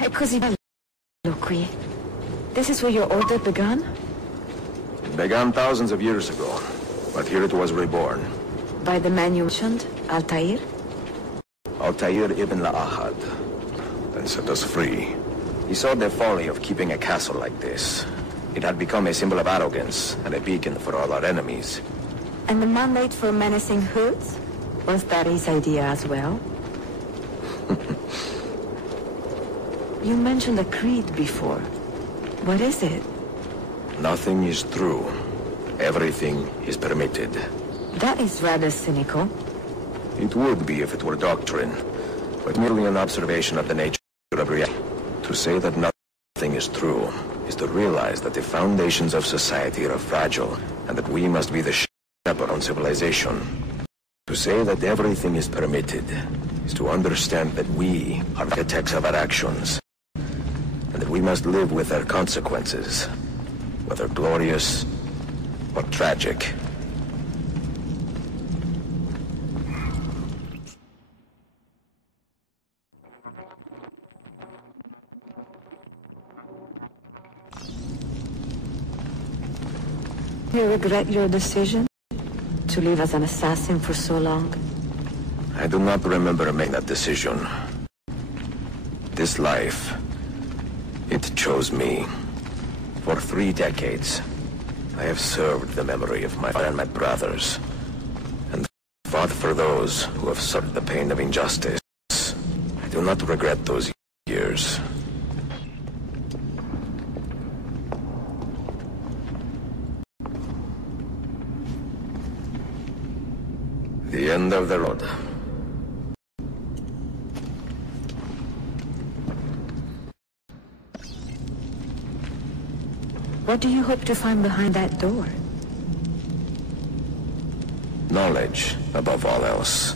È così bello qui. This is where your order began? It began thousands of years ago, but here it was reborn. By the man you mentioned, Altair? Altair ibn Ahad, then set us free. He saw the folly of keeping a castle like this. It had become a symbol of arrogance and a beacon for all our enemies. And the mandate for menacing hoods? Was that his idea as well? You mentioned a creed before. What is it? Nothing is true. Everything is permitted. That is rather cynical. It would be if it were doctrine, but merely an observation of the nature of reality. To say that nothing is true is to realize that the foundations of society are fragile, and that we must be the shepherd on civilization. To say that everything is permitted is to understand that we are architects of our actions, and that we must live with their consequences, whether glorious or tragic. You regret your decision to live as an assassin for so long? I do not remember making that decision. This life, it chose me. For 3 decades, I have served the memory of my father and my brothers, and fought for those who have suffered the pain of injustice. I do not regret those years. The end of the road. What do you hope to find behind that door? Knowledge, above all else.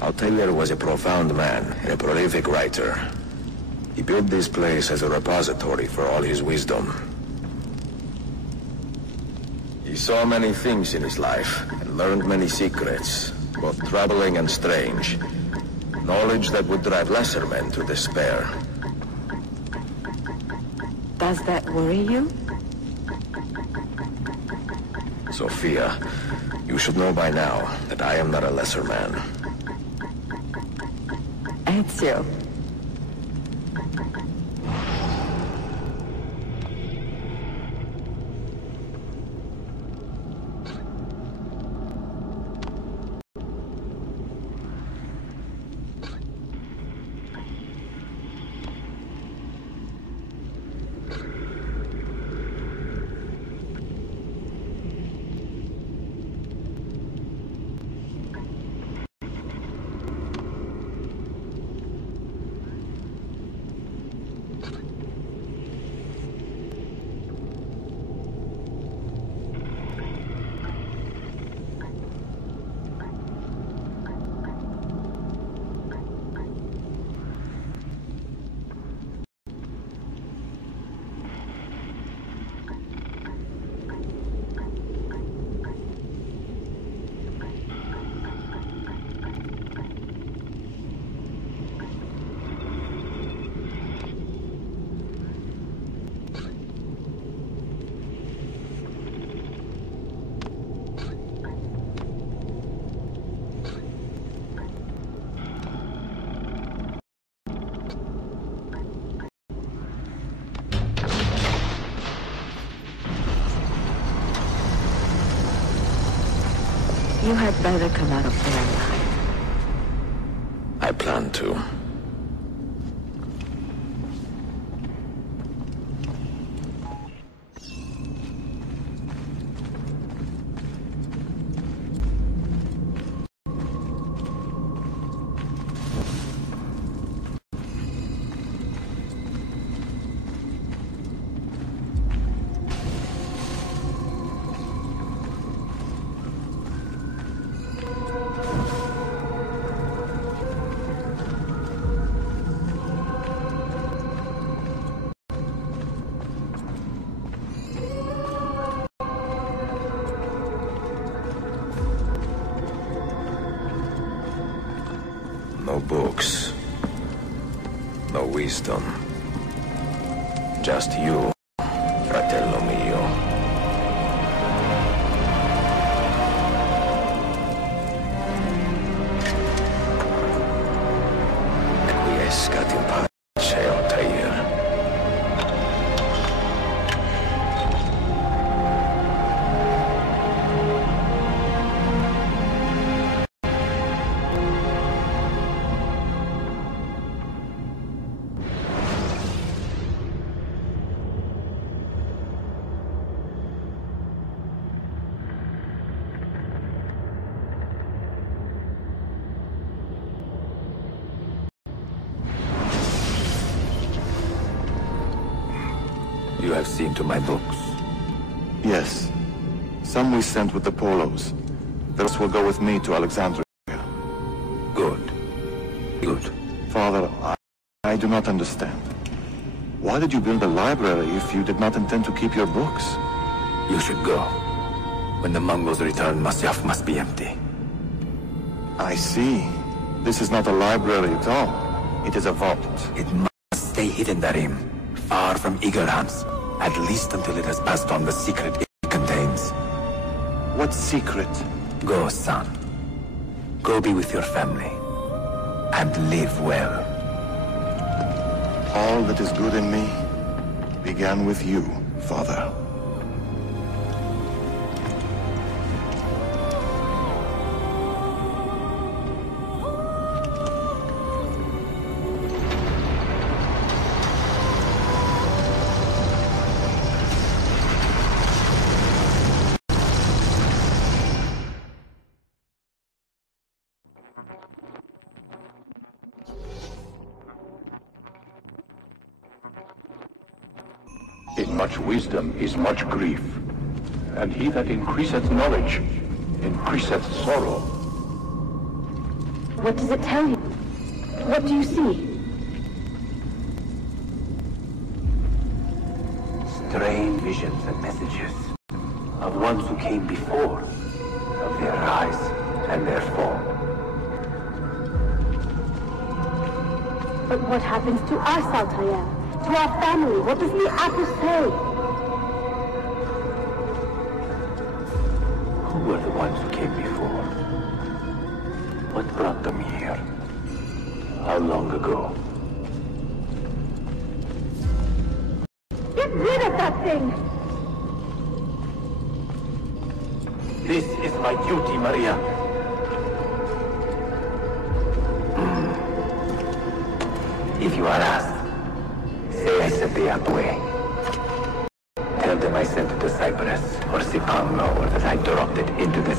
Altair was a profound man and a prolific writer. He built this place as a repository for all his wisdom. He saw many things in his life, and learned many secrets, both troubling and strange. Knowledge that would drive lesser men to despair. Does that worry you? Sophia, you should know by now that I am not a lesser man. Ezio. You had better come out of there alive. I plan to. No books. No wisdom. Just you, fratello mio. Quiescat in pace, Altair. You have seen to my books. Yes. Some we sent with the Polos. The rest will go with me to Alexandria. Good. Good. Father, I do not understand. Why did you build a library if you did not intend to keep your books? You should go. When the Mongols return, Masyaf must be empty. I see. This is not a library at all. It is a vault. It must stay hidden, Darim. Far from eager hands. At least until it has passed on the secret it contains. What secret? Go, son. Go be with your family. And live well. All that is good in me began with you, Father. In much wisdom is much grief, and he that increaseth knowledge increaseth sorrow. What does it tell you? What do you see? Strange visions and messages of ones who came before, of their rise and their fall. But what happens to us, Altair? To our family? What does the apple say? Who were the ones who came before? What brought them here? How long ago? Get rid of that thing! This is my duty, Maria. If you are asked, say I sent the app away. Tell them I sent it to Cyprus or Sipamno, or that I dropped it into the